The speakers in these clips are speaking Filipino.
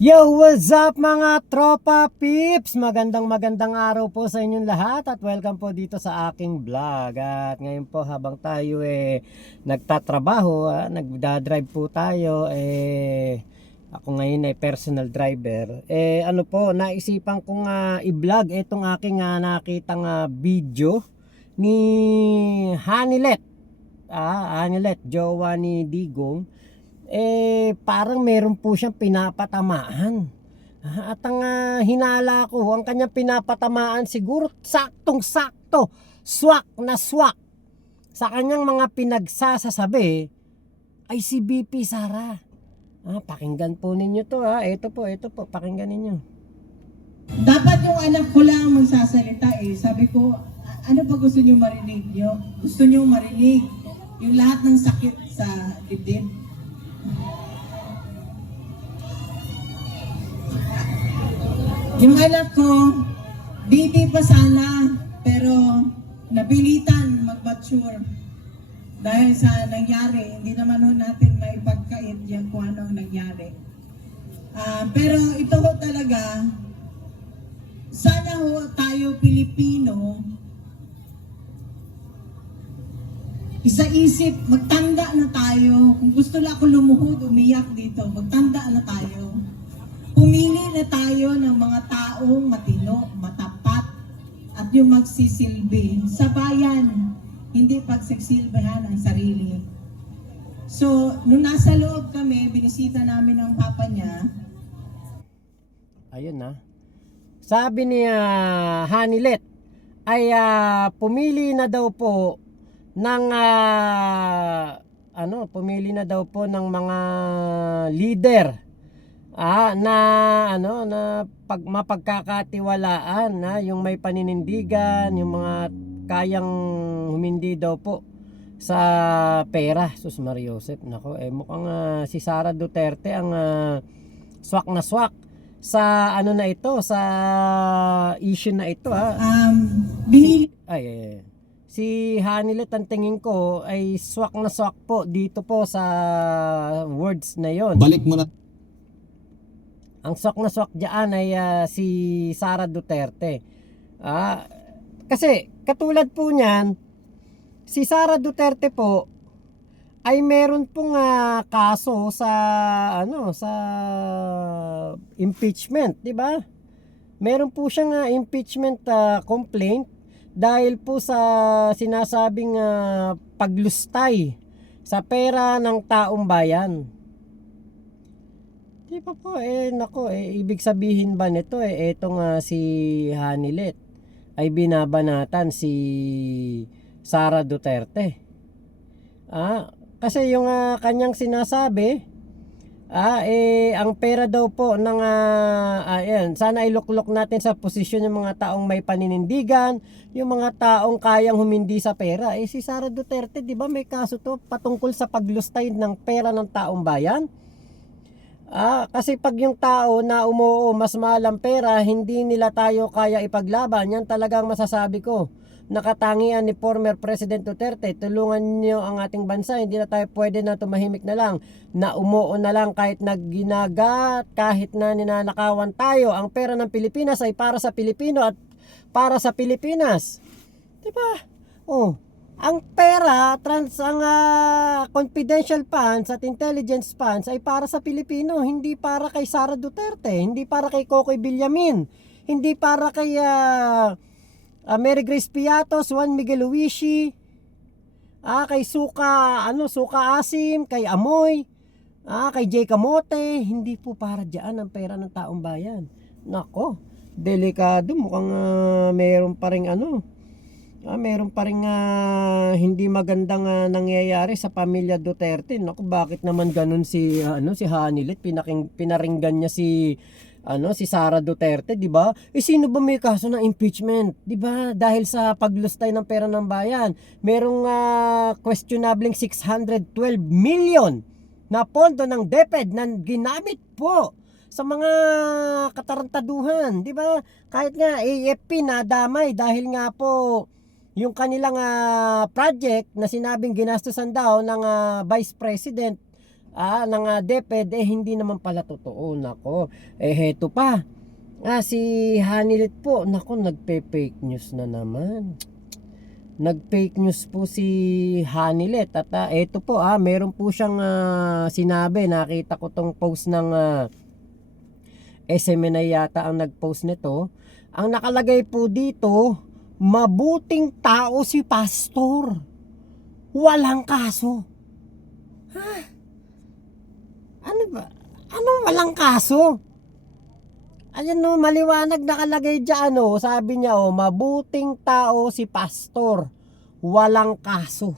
Yo, what's up mga tropa peeps? Magandang araw po sa inyong lahat at welcome po dito sa aking vlog. At ngayon po habang tayo nagtatrabaho, nagdadrive po tayo, ako ngayon ay personal driver. Ano po, naisipan kong i-vlog itong aking nakitang video ni Hanilet. Hanilet, jowa ni Digong. Parang meron po siyang pinapatamaan. At ang hinala ko, ang kanyang pinapatamaan siguro saktong-sakto, swak na swak sa kanyang mga pinagsasasabi ay si BP Sara. Pakinggan po ninyo to. Ito po, pakinggan ninyo. Dapat yung anak ko lang magsasalita Sabi ko, ano ba gusto niyo marinig niyo? Gusto niyo marinig yung lahat ng sakit sa dibdib? Yung anak ko, baby pa sana, pero napilitan mag-mature. Dahil sa nangyari, hindi naman ho natin maipagkait yan kung ano ang nangyari. Pero ito ho talaga, sana ho tayo Pilipino, isa-isip, magtanda na tayo. Kung gusto lang ako lumuhod, umiyak dito, magtanda na tayo. Pumili na tayo ng mga taong matino, matapat, at yung magsisilbi sa bayan, hindi pagsisilbihan ang sarili. So, nung nasa loob kami, binisita namin ang papa niya. Ayun na. Sabi ni Hanilet ay pumili na daw po ng pumili na daw po ng mga leader na mapagkakatiwalaan, yung may paninindigan, yung mga kayang humindi daw po sa pera. Sus Mariosep, nako, mukhang si Sara Duterte ang swak na swak sa na ito, sa issue na ito. Binili Si Hanilet, ang tingin ko ay swak na swak po dito po sa words na yon. Balik mo na. Ang swak na swak diyan ay si Sara Duterte. Kasi katulad po niyan, si Sara Duterte po ay meron pong kaso sa sa impeachment, 'di ba? Meron po siyang impeachment complaint dahil po sa sinasabing paglustay sa pera ng taong bayan. Di ba po, nako, ibig sabihin ba nito, etong si Hanilet ay binabanatan si Sara Duterte. Kasi yung kanyang sinasabi, ang pera daw po ng, ayan, sana iluklok natin sa posisyon yung mga taong may paninindigan, yung mga taong kayang humindi sa pera. Si Sara Duterte, di ba may kaso to patungkol sa paglustay ng pera ng taong bayan? Kasi pag yung tao na umuo mas mahal ang pera, hindi nila tayo kaya ipaglaban. Yan talagang masasabi ko. Nakatangian ni former President Duterte, tulungan niyo ang ating bansa. Hindi na tayo pwede na tumahimik na lang, na umuo na lang kahit nagginagat, kahit na ninanakawan tayo. Ang pera ng Pilipinas ay para sa Pilipino at para sa Pilipinas. Diba? Ang pera, ang confidential funds at intelligence funds ay para sa Pilipino, hindi para kay Sara Duterte, hindi para kay Cocoy Villamin, hindi para kay Mary Grace Piatos, Juan Miguel Uishi, kay Suka Asim, kay Amoy, kay Jay Camote. Hindi po para diyan ang pera ng taong bayan. Nako, delikado, mukhang meron pa ring meron pa ring hindi magandang nangyayari sa pamilya Duterte. Naku, bakit naman ganun si Hanilet, pinaringgan niya si Sara Duterte, 'di ba? Sino ba may kaso ng impeachment, 'di ba? Dahil sa paglustay ng pera ng bayan. Merong questionable 612 million na pondo ng DepEd na ginamit po sa mga katarantaduhan, 'di ba? Kahit nga AFP na damay dahil nga po yung kanilang project na sinabing ginastusan daw ng Vice President ng DepEd, hindi naman pala totoo. Nako, heto pa. Si Hanilet po, nako, nagpe-fake news na naman. Nag-fake news po si Hanilet. At eto po, meron po siyang sinabi. Nakita ko tong post ng SMNI yata ang nag-post nito. Ang nakalagay po dito, mabuting tao si pastor, walang kaso. Ano ba? Anong walang kaso? Ayan, no, maliwanag nakalagay dyan, sabi niya, mabuting tao si pastor, walang kaso.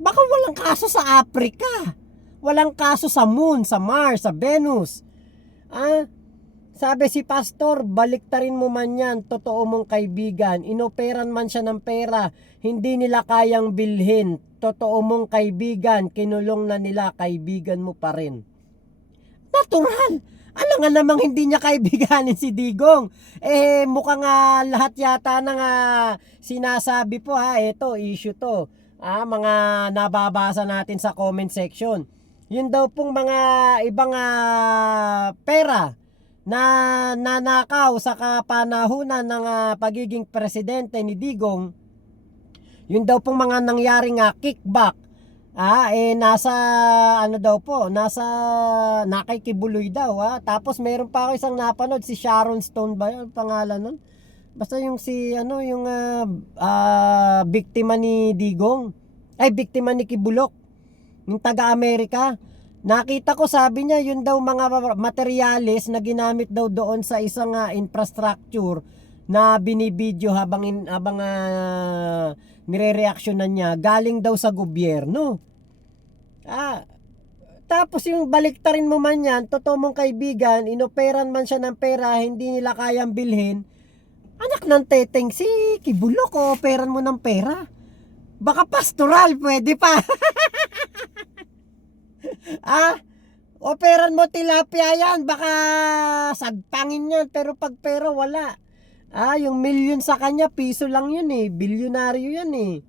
Baka walang kaso sa Africa, walang kaso sa Moon, sa Mars, sa Venus. Sabi si pastor, baliktarin mo man yan, totoo mong kaibigan, inoperan man siya ng pera, hindi nila kayang bilhin, totoo mong kaibigan, kinulong na nila, kaibigan mo pa rin. Natural. Alam nga namang hindi niya kaibiganin si Digong. Mukhang lahat yata ng sinasabi po, ito, issue to. Mga nababasa natin sa comment section. Yun daw pong mga ibang pera na nanakaw sa kapanahunan ng pagiging presidente ni Digong. Yun daw pong mga nangyaring kickback. Nasa ano daw po, nasa nakikibuloy daw. Tapos meron pa ako isang napanood, si Sharon Stone ba yung pangalan nun? Basta yung yung biktima ni Digong, biktima ni Kibulok, yung taga-Amerika. Nakita ko, sabi niya, yun daw mga materyales na ginamit daw doon sa isang infrastructure na binibidyo habang nire-reaksyonan niya, galing daw sa gobyerno. Tapos yung baliktarin mo man yan, totoo mong kaibigan, inoperan man siya ng pera, hindi nila kayang bilhin. Anak ng teteng, si Kibulok, operan mo ng pera. Baka pastoral, pwede pa. Operan mo tilapia yan, baka sagpangin yan, pero pag pera wala. Yung milyon sa kanya, piso lang yun bilyonaryo yan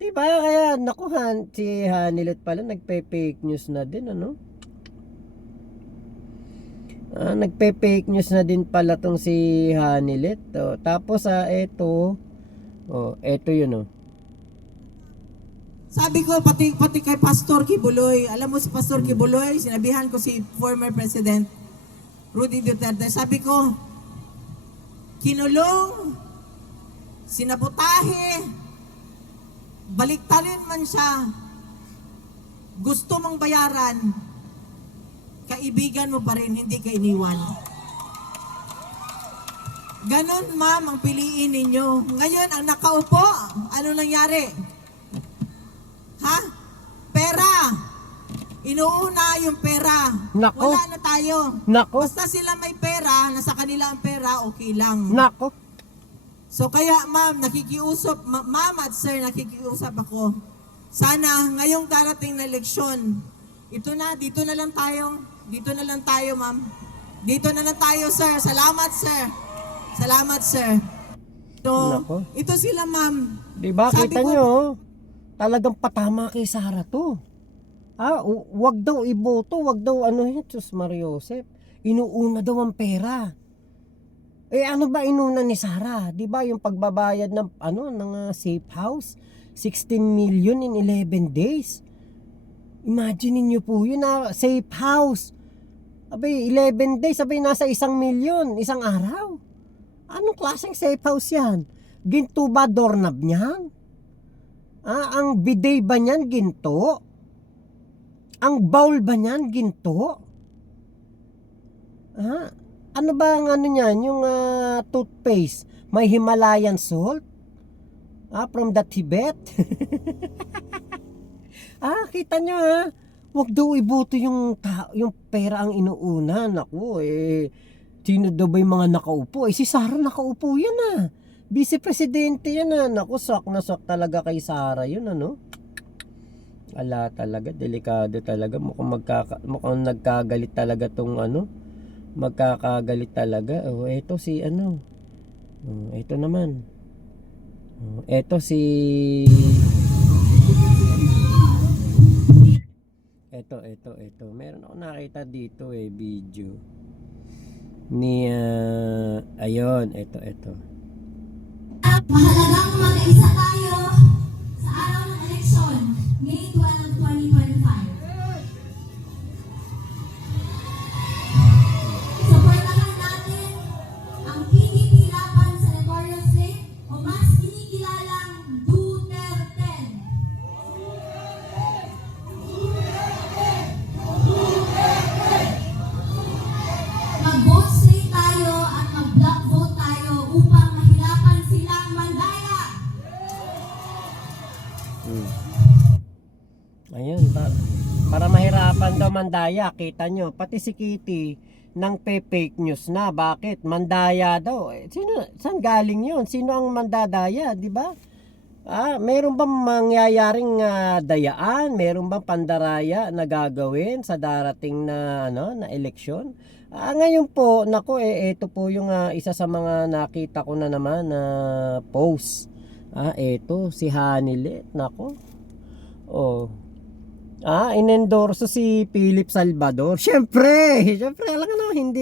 diba? Kaya nakuhan, si Hanilet pala nagpe-fake news na din, nagpe-fake news na din pala tong si Hanilet. Tapos eto yun. Sabi ko, pati kay Pastor Kibuloy, alam mo si Pastor Kibuloy, sinabihan ko si former President Rudy Duterte, sabi ko, kinulong, sinabotahe, baliktarin man siya, gusto mong bayaran, kaibigan mo pa rin, hindi ka iniwan. Ganon, ma'am, ang piliin ninyo. Ngayon, ang nakaupo, ano nangyari? Pera. Inuuna yung pera. Nako. Wala na tayo. Nako. Basta sila may pera, nasa kanila ang pera, okay lang. Nako. So kaya ma'am, ma'am at sir, nakikiusap ako. Sana ngayong darating na eleksyon, dito na lang tayo ma'am. Dito na lang tayo sir. Salamat sir. Nako. Ito sila ma'am. Diba, Sabi kita ko, nyo, talagang patama kay Sara to. Wag daw iboto, wag daw Diyos Mariosep. Inuuna daw ang pera. Ano ba inuna ni Sara? 'Di ba yung pagbabayad ng safe house, 16 million in 11 days. Imagine niyo po yun safe house. 11 days, nasa 1 million, isang araw. Anong klaseng safe house 'yan? Ginto ba doorknob niyan? Ang bidet ba niyan ginto? Ang bowl ba niyan ginto? Ano ba ang niyan? Yung toothpaste, may Himalayan salt? From the Tibet? Kita nyo Huwag daw iboto yung pera ang inuuna. Naku, sino daw ba yung mga nakaupo? Si Sara nakaupo yan Vice Presidente yan Naku, sok na sok talaga kay Sara yun Ala talaga, delikado talaga. Mukhang nagkagalit talaga tong magkakagalit talaga. Eto si eto naman. Eto si ito. Meron ako nakita dito video ni ayun, ito. Mahalagang mag-isa tayo sa araw ng eleksyon, May 12, 2025. Suportahan natin ang PDP Laban sa Senatorial Slate o mas kinikilalang Duterte. Mag-vote straight tayo at mag-block vote tayo upang mahirapan silang mandaya. Ayun, para mahirapan daw mandaya. Kita nyo, pati si Kitty nang fake news na. Bakit? Mandaya daw. Saan galing yun? Sino ang mandadaya, di ba? Meron bang mangyayaring dayaan? Meron bang pandaraya na gagawin sa darating na na eleksyon? Ngayon po, nako ito po yung isa sa mga nakita ko na naman na post. Ito si Hanilet, nako. Inendorso si Philip Salvador. Syempre, alam ka naman,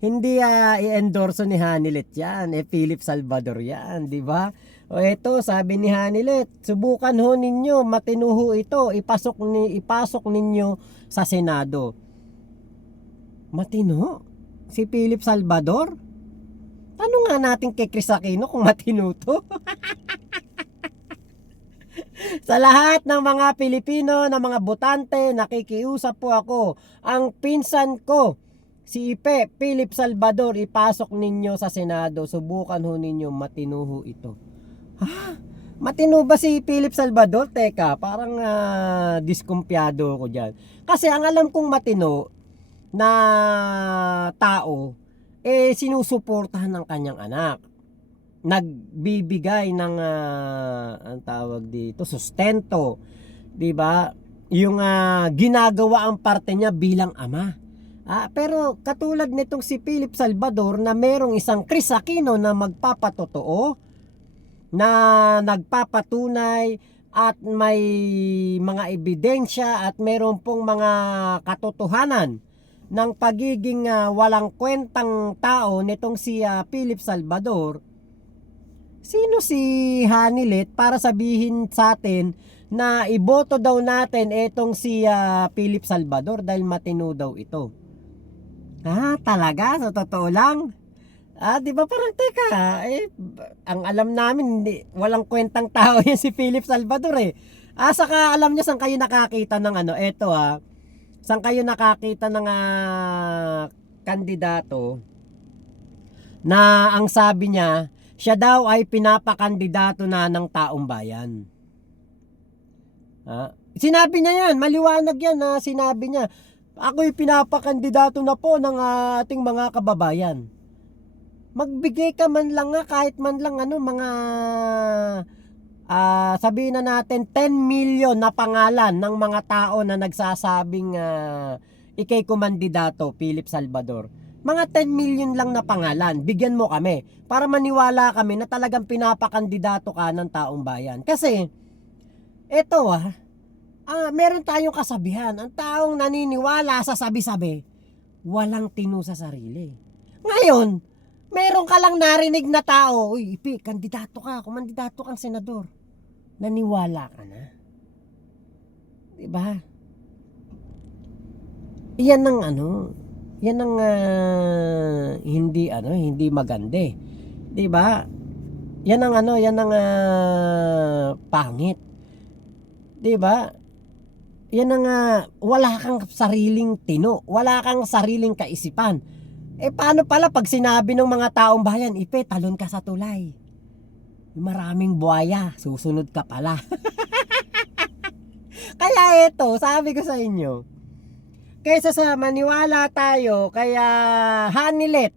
hindi i-endorso ni Hanilet yan. Philip Salvador yan, di ba? Ito, sabi ni Hanilet, subukan ho ninyo, matinuho ito, ipasok ninyo sa Senado. Matino? Si Philip Salvador? Ano nga natin kay Chris Aquino kung matino to? Sa lahat ng mga Pilipino, ng mga botante, nakikiusap po ako. Ang pinsan ko, si Ipe, Philip Salvador, ipasok ninyo sa Senado. Subukan ho ninyo, matinuho ito. Matino ba si Philip Salvador? Teka, parang diskumpiyado ako dyan. Kasi ang alam kong matino na tao, sinusuportahan ng kanyang anak. Nagbibigay ng ang tawag dito, sustento, 'di ba? Yung ginagawa ang parte niya bilang ama. Pero katulad nitong si Philip Salvador na merong isang Chris Aquino na magpapatotoo, na nagpapatunay at may mga ebidensya at meron pong mga katotohanan ng pagiging walang kwentang tao nitong si Philip Salvador. Sino si Hanilet para sabihin sa atin na iboto daw natin etong si Philip Salvador dahil matino daw ito? Talaga? Sa totoo lang? Di ba parang teka, ang alam namin, walang kwentang tao yan si Philip Salvador Saka alam niyo saan kayo nakakita ng saan kayo nakakita ng kandidato na ang sabi niya, siya daw ay pinapakandidato na ng taong bayan. Sinabi niya yan, maliwanag yan sinabi niya, ako'y pinapakandidato na po ng ating mga kababayan. Magbigay ka man lang kahit man lang mga sabihin na natin 10 million na pangalan ng mga tao na nagsasabing ikay kumandidato, Philip Salvador. Mga 10 million lang na pangalan, bigyan mo kami para maniwala kami na talagang pinapakandidato ka ng taong bayan. Kasi eto meron tayong kasabihan, ang taong naniniwala sa sabi-sabi, walang tino sa sarili. Ngayon, meron ka lang narinig na tao, uy, Ipi, kandidato ka, kumandidato kang senador. Naniwala ka na. Diba? Yan ang yan ang hindi maganda. 'Di ba? Yan ang pangit. 'Di ba? Yan ang wala kang sariling tino, wala kang sariling kaisipan. Paano pala pag sinabi ng mga taong bayan, Ipe, talon ka sa tulay. Maraming buhaya, susunod ka pala. Kaya sabi ko sa inyo, kaysa sa maniwala tayo kaya Hanilet,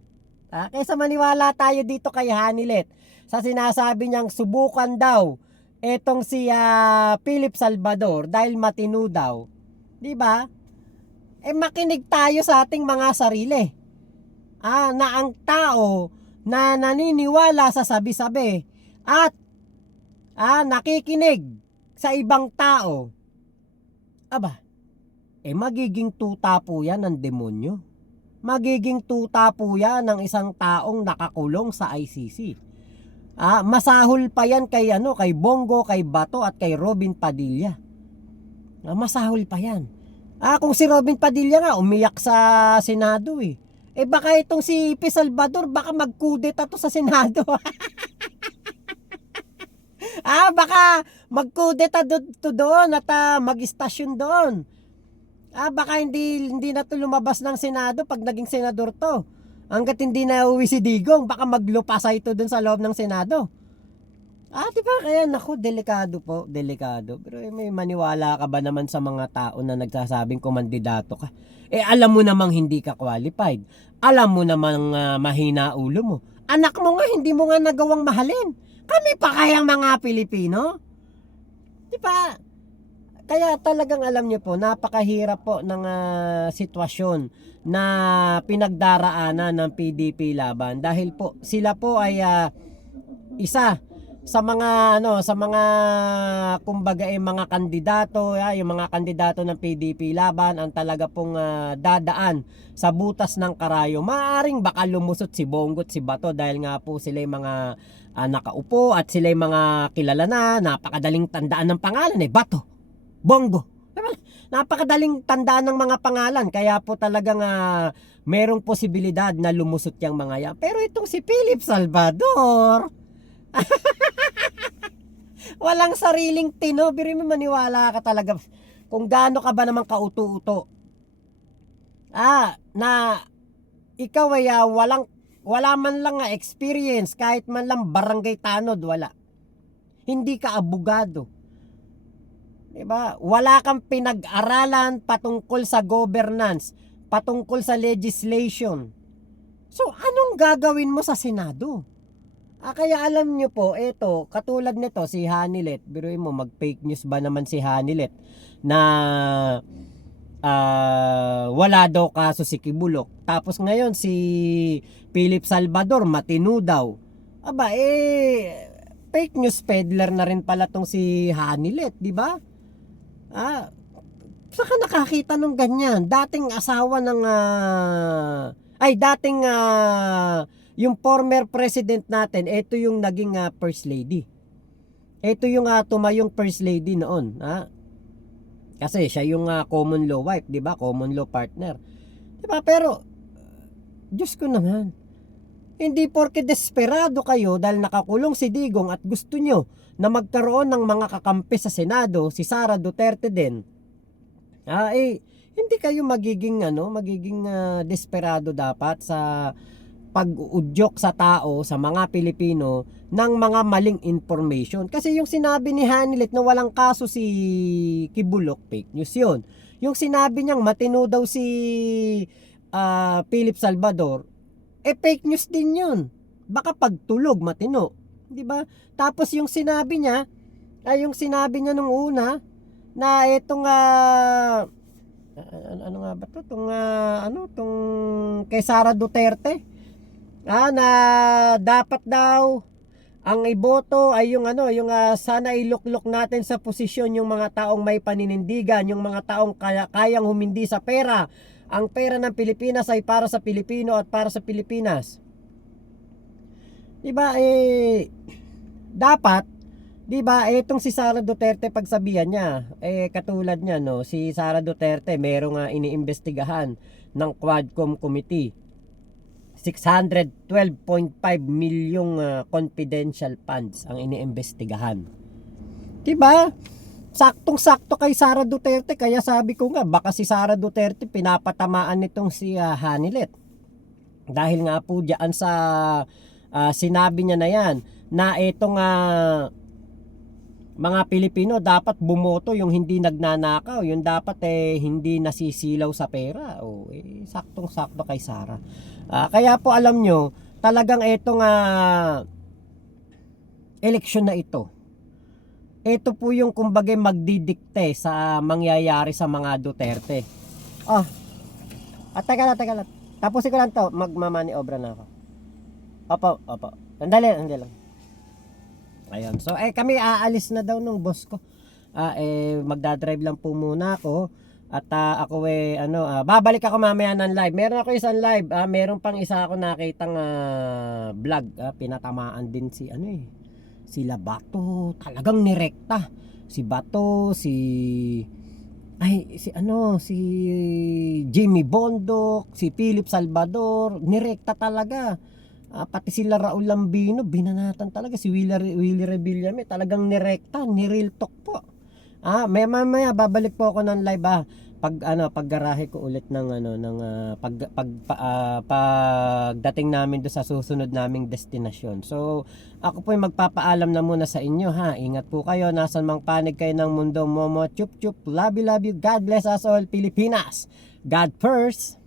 kaysa maniwala tayo dito kay Hanilet sa sinasabi niyang subukan daw etong si Philip Salvador dahil matino daw, di ba? Makinig tayo sa ating mga sarili. Na ang tao na naniniwala sa sabi-sabi at nakikinig sa ibang tao, magiging tuta po yan ng demonyo. Magiging tuta po yan ng isang taong nakakulong sa ICC. Masahol pa yan kay kay Bongo, kay Bato at kay Robin Padilla. Masahol pa yan. Kung si Robin Padilla nga umiyak sa Senado baka itong si P. Salvador baka magkudeta to sa Senado. Baka magkudeta doon at mag-istasyon doon. Baka hindi na to lumabas ng Senado pag naging senador to. Hanggat hindi na uwi si Digong, baka maglupasay ito dun sa loob ng Senado. Diba? Kaya naku, delikado po, delikado. Pero may maniwala ka ba naman sa mga tao na nagsasabing kumandidato ka? Alam mo namang hindi ka qualified. Alam mo namang mahina ulo mo. Anak mo nga, hindi mo nga nagawang mahalin. Kami pa kayang mga Pilipino? Diba? Kaya talagang alam niyo po, napakahirap po ng sitwasyon na pinagdaraanan ng PDP Laban dahil po sila po ay isa sa mga kumbaga mga kandidato, yung mga kandidato ng PDP Laban ang talaga pong dadaan sa butas ng karayo. Maaring baka lumusot si Bongo at si Bato dahil nga po sila yung mga nakaupo at sila yung mga kilala na, napakadaling tandaan ng pangalan Bato, Bongo. Napakadaling tandaan ng mga pangalan kaya po talagang merong posibilidad na lumusot yung mga yan. Pero itong si Philip Salvador walang sariling tino. Biro mo, maniwala ka talaga kung gaano ka ba naman kauto-uto. Na ikaw ay wala man lang experience, kahit man lang barangay tanod, wala. Hindi ka abogado. Diba? Wala kang pinag-aralan patungkol sa governance, patungkol sa legislation. So, anong gagawin mo sa Senado? Kaya alam nyo po, katulad nito, si Hanilet, biruin mo, mag-fake news ba naman si Hanilet na wala daw kaso si Kibulok. Tapos ngayon, si Philip Salvador, matino daw. Fake news peddler na rin pala tong si Hanilet, di ba? Saka nakakita nung ganyan. Dating asawa ng yung former president natin, ito yung naging first lady. Ito yung tumayong first lady noon, kasi siya yung common law wife, 'di ba? Common law partner. 'Di ba? Pero Diyos ko naman. Hindi porke desperado kayo dahil nakakulong si Digong at gusto nyo na magkaroon ng mga kakampi sa Senado, si Sara Duterte din. Hindi kayo magiging desperado dapat sa pag-uudyok sa tao, sa mga Pilipino ng mga maling information. Kasi yung sinabi ni Hanilet na walang kaso si Kibulok, fake news yun. Yung sinabi niyang matino daw si Philip Salvador, fake news din yun. Baka pagtulog matino, 'di ba? Tapos yung sinabi niya nung una na itong ano nga ba 'to? Tong kay Sara Duterte. Na dapat daw ang iboto ay yung sana iluklok natin sa posisyon yung mga taong may paninindigan, yung mga taong kayang humindi sa pera. Ang pera ng Pilipinas ay para sa Pilipino at para sa Pilipinas. Diba dapat, diba itong si Sara Duterte pagsabihan niya, katulad niya si Sara Duterte merong iniimbestigahan ng Quadcom Committee. 612.5 milyong confidential funds ang iniimbestigahan. Diba? Saktong-sakto kay Sara Duterte, kaya sabi ko nga baka si Sara Duterte pinapatamaan nitong si Hanilet. Dahil nga po diyan sa sinabi niya na yan na itong mga Pilipino dapat bumoto yung hindi nagnanakaw, yung dapat hindi nasisilaw sa pera. Saktong-sakto kay Sara. Kaya po alam nyo, talagang itong eleksyon na ito po yung kumbaga magdidikte sa mangyayari sa mga Duterte. Teka lang. Tapusin ko lang to, magmamaniobra na ako. Opo. Andali lang. Ayun. So kami aalis na daw nung boss ko. Magdadrive lang po muna ako. At ako babalik ako mamaya ng live. Meron ako isang live, meron pang isa ako nakitang vlog, pinatamaan din sila Bato, talagang nirekta. Si Bato, si Jimmy Bondok, si Philip Salvador, nirekta talaga. Pati sila Raul Lambino, binanatan talaga. Si Willie Revillame, talagang nirekta, nireal talk po. Mamaya babalik po ako ng live pag garahe ko ulit ng pagdating namin do sa susunod naming destinasyon. So ako po ay magpapaalam na muna sa inyo Ingat po kayo, nasan mang panig kayo ng mundo. Momo chup chup, love you, God bless us all, Pilipinas. God first.